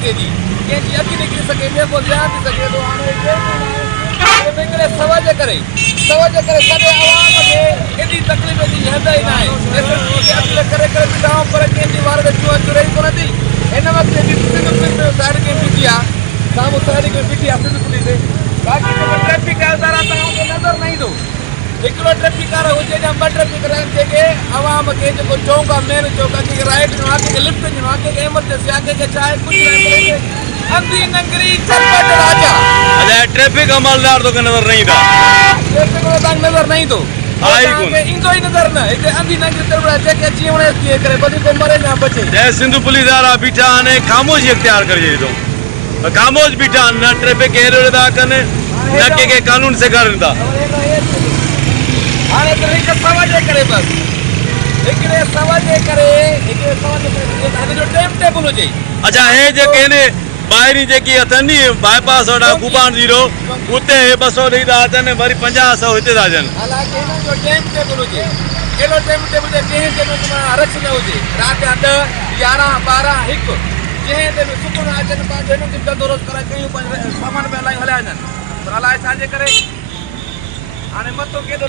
सके थी कंहिंजी अखि निकिरी सके जेको ध्यान थी सके थो हाणे सवा जे करे सॼे आवाम खे एॾी तकलीफ़ जी हद ई न आहे करे ॿुधाऊं पर कंहिंजी वार में चूह रही कोन थी हिन वक़्तु सिंध पुलिस में साइड में बीठी आहे साम्हूं साइड में बीठी आहे सिंध पुलिस बाक़ी जेको ट्रैफिक हलंदा तव्हांखे नज़र न ईंदो हिकिड़ो ट्रैफिक वारो हुजे या ॿ ट्रैफिक जेके आवाम खे जेको चौक आहे मेन चौक आहे कंहिंखे राइट ॾिनो आहे कंहिंखे लिफ्ट ॾिनो आहे कंहिंखे एमरजेंसी आहे कंहिंखे छा आहे कुझु अंधी नंगरी चरपट राजा ट्रैफिक अमलदार तो नजर नहीं था ट्रैफिक में तव्हांखे नज़र न ईंदो ईंदो ई नज़र न हिते अंधी नंगरी चरपट जेके अची वणे थी करे वधीक मरे या बचे जय सिंध पुलिस वारा बीठा आने खामोशी इख्तियार कर तो खामोश बीठा न ट्रैफिक हेरो था कन न के कानून से करन था हाणे त हिकु सवा जे करे बसि हिकिड़े सवा जे करे जो टाइम टेबल हुजे अच्छा हे जेके ने ॿाहिरीं जेकी अथनि बाईपास वॾा कुबान जीरो उते 200 ॾेई था अचनि वरी 50 100 हिते था अचनि हालांकि हिननि जो टाइम टेबल हुजे अहिड़ो टाइम टेबल जे कंहिं ते रच न हुजे राति जा 10 11 12 1 जंहिं ते सुबुह न अचनि पंहिंजो हिननि खे धंधो रोज़ कराए कयूं पंहिंजो सामान में हलाए वञनि पर अलाए छाजे करे हाणे मथो केॾो